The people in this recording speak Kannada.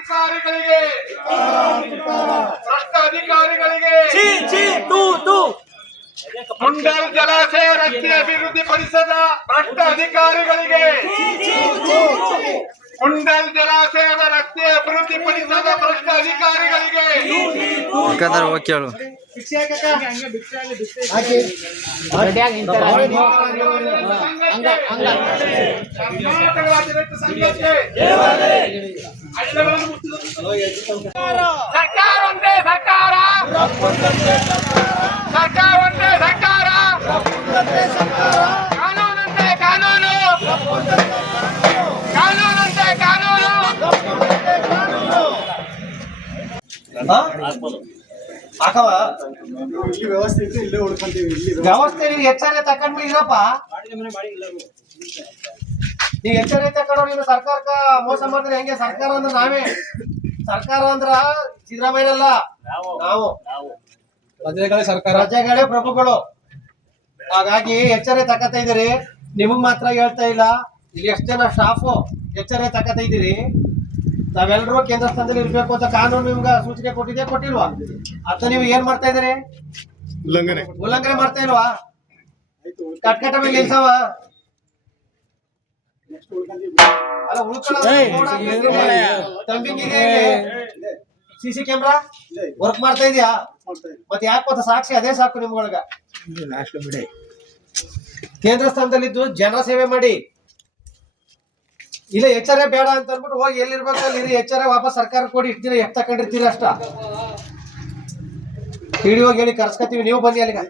ಅಧಿಕಾರಿಗಳಿಗೆ ಭ್ರಷ್ಟ ಅಧಿಕಾರಿಗಳಿಗೆ ಮುಂಡಲ್ ಜಲಾಶಯ ರಸ್ತೆ ಅಭಿವೃದ್ಧಿ ಪಡಿಸದ ಭ್ರಷ್ಟ ಅಧಿಕಾರಿಗಳಿಗೆ ಮುಂಡಲ್ ಜಲಾಶಯದ ರಸ್ತೆ ಅಭಿವೃದ್ಧಿ ಪಡಿಸದ ಭ್ರಷ್ಟ ಅಧಿಕಾರಿಗಳಿಗೆ ಕರ್ನಾಟಕ ರಾಜ್ಯ ರೈತ ಸಂಘಕ್ಕೆ ಸರ್ಕಾರ ಒಂದೇ ಸರ್ಕಾರ, ಸರ್ಕಾರ ಒಂದೇ ಸರ್ಕಾರ, ಕಾನೂನಂತೆ ಕಾನೂನು, ಕಾನೂನಂತೆ ಕಾನೂನು. ಹಾಕವ ಇಲ್ಲಿ ವ್ಯವಸ್ಥೆ ಇತ್ತು, ಇಲ್ಲೇ ಉಳ್ಕೊಂತೀವಿ. ಇಲ್ಲಿ ವ್ಯವಸ್ಥೆ ನೀವು ಎಚ್ಚರಿಕೆ ತಕೊಂಡ್ಬಿಡಿ ಇರಪ್ಪ. ನೀವು ಎಚ್ಚರಿಕೆ ತಗೊಂಡು ನೀವು ಸರ್ಕಾರಕ್ಕ ಮೋಸ ಮಾಡಿದ್ರೆ ಹೆಂಗೆ? ಸರ್ಕಾರ ಅಂದ್ರೆ ನಾವೇ, ಸರ್ಕಾರ ಅಂದ್ರ ಸಿದ್ದರಾಮಯ್ಯ ಅಲ್ಲ, ನಾವು ಪ್ರಜೆಗಳೇ ಪ್ರಭುಗಳು. ಹಾಗಾಗಿ ಎಚ್ಚರಿಕೆ ತಕತಾ ಇದೀರಿ. ನಿಮಗ್ ಮಾತ್ರ ಹೇಳ್ತಾ ಇಲ್ಲ, ಇಲ್ಲಿ ಎಷ್ಟು ಜನ ಸ್ಟಾಫು ಎಚ್ಚರಿಕೆ ತಕತಾ ಇದೀರಿ. ತಾವೆಲ್ಲರೂ ಕೇಂದ್ರ ಸ್ಥಾನದಲ್ಲಿ ಇರ್ಬೇಕು ಅಂತ ಕಾನೂನು ನಿಮ್ಗೆ ಸೂಚನೆ ಕೊಟ್ಟಿದೆ, ಕೊಟ್ಟಿಲ್ವಾ? ಅಥವಾ ನೀವು ಏನ್ ಮಾಡ್ತಾ ಇದೀರಿ? ಉಲ್ಲಂಘನೆ ಮಾಡ್ತಾ ಇಲ್ವಾ? ಕಟ್ಕಟ ಮೇಲೆ ನಿಲ್ಸವ ಅಲ್ಲ, ಉಳ್ಕೊಳ್ಳೋದು ಸಿಸಿ ಕ್ಯಾಮ್ರಾ ವರ್ಕ್ ಮಾಡ್ತಾ ಇದೆಯಾ? ಮತ್ತೆ ಯಾಕೆ ಗೊತ್ತಾ? ಸಾಕ್ಷಿ ಅದೇ ಸಾಕು ನಿಮ್ಗೊಳಗ. ಕೇಂದ್ರ ಸ್ಥಾನದಲ್ಲಿದ್ದು ಜನ ಸೇವೆ ಮಾಡಿ. ಇಲ್ಲ ಎಚ್ಚರ ಬೇಡ ಅಂತ ಅಂದ್ಬಿಟ್ಟು ಹೋಗಿ ಎಲ್ಲಿರ್ಬೇಕು ಅಲ್ಲಿ ಎಚ್ಚರ ವಾಪಸ್ ಸರ್ಕಾರ ಕೊಡಿ. ಇಷ್ಟು ದಿನ ಎಷ್ಟು ತಕೊಂಡಿರ್ತೀರಿ ಅಷ್ಟ. ಹಿಡಿಯೋಗಿ ಹೇಳಿ ಕರ್ಸ್ಕೊತೀವಿ, ನೀವು ಬನ್ನಿ ಅಲ್ಲಿಗೆ.